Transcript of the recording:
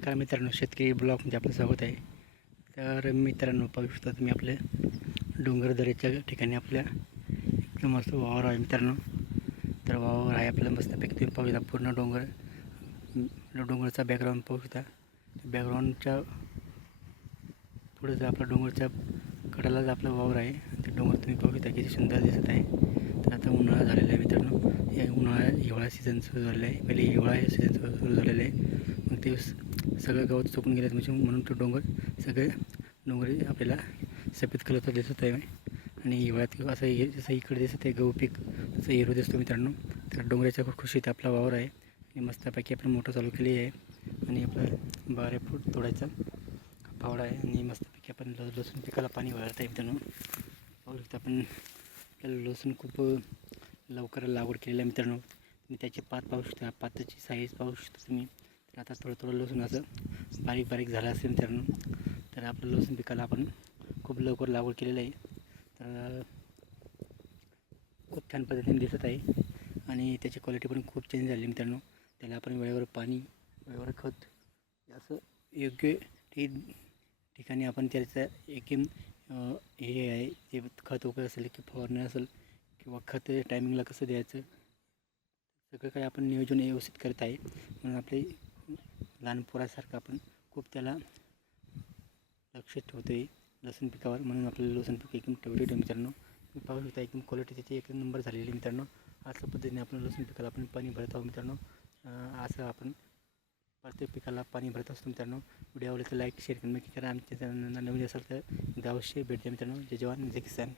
नमस्कार मित्रांनो शेतकरी ब्लॉगमध्ये आपलं स्वागत आहे. तर मित्रांनो पाहू शकता तुम्ही आपल्या डोंगर दऱ्याच्या ठिकाणी आपल्या एकदम मस्त वावर आहे मित्रांनो. तर वावर आहे आपलं मस्तपैकी. तुम्ही पाहू शकता पूर्ण डोंगर डोंगरचा बॅकग्राऊंड पाहू शकता. बॅकग्राऊंडच्या पुढे जर आपला डोंगरच्या कडालाच आपला वावर आहे. ते डोंगर तुम्ही पाहू शकता किती सुंदर दिसत आहे. तर आता उन्हाळा झालेला आहे मित्रांनो. हे उन्हाळा हिवाळा सीझन सुरू झालेला आहे. पहिले हिवाळा हे सीझन सुरू सुरू झालेलं आहे. एक ते स- सगळं गवत चुकून गेलं म्हणजे म्हणून तो डोंगर सगळे डोंगरी आपल्याला सफेद कलरचा दिसत आहे. आणि हिवाळ्यात असं हे जसं इकडे दिसत आहे गहू पीक तसं हिरो दिसतो मित्रांनो. तर डोंगराच्या खूप खुशीत आपला वावर आहे. आणि मस्तपैकी आपण मोटर चालू केली आहे. आणि आपला बारा फूट तोडायचा फावडा आहे. आणि मस्तपैकी आपण ल लसूण पिकाला पाणी वाढत आहे मित्रांनो. पाहू शकता आपण आपल्याला लसूण खूप लवकर लागवड केलेला आहे मित्रांनो. तुम्ही त्याची पात पाहू शकता. पाताची साईज पाहू शकता तुम्ही. तर आता थोडं थोडं लसूण असं बारीक बारीक झालं असेल मित्रांनो तर आपलं लसूण पिकाला आपण खूप लवकर लागवड केलेलं आहे. तर खूप छान पद्धतीने दिसत आहे आणि त्याची क्वालिटी पण खूप चेंज झाली मित्रांनो. त्याला आपण वेळेवर पाणी वेळेवर खत असं योग्य ठी ठिकाणी आपण त्याचं एक हे आहे ते खत वगैरे असेल की फवारणी असेल किंवा खत टायमिंगला कसं द्यायचं सगळं काही आपण नियोजन व्यवस्थित करत आहे. म्हणून आपले लहान पोरासारखं आपण खूप त्याला लक्ष ठेवतो आहे लसूण पिकावर म्हणून आपल्याला लसूण पीक एकदम ठेवते मित्रांनो. तुम्ही पाहू शकता एकदम क्वालिटी त्याची एक नंबर झालेली आहे मित्रांनो. अशा पद्धतीने आपण लसूण पिकाला आपण पाणी भरत आहोत मित्रांनो. असं आपण प्रत्येक पिकाला पाणी भरत असतो मित्रांनो. व्हिडिओ आवडला तर लाईक शेअर करा नक्की करा. आमच्या चॅनलला नवीन असाल तर एकदा अवश्य भेट द्या मित्रांनो. जय जवान जय किसान.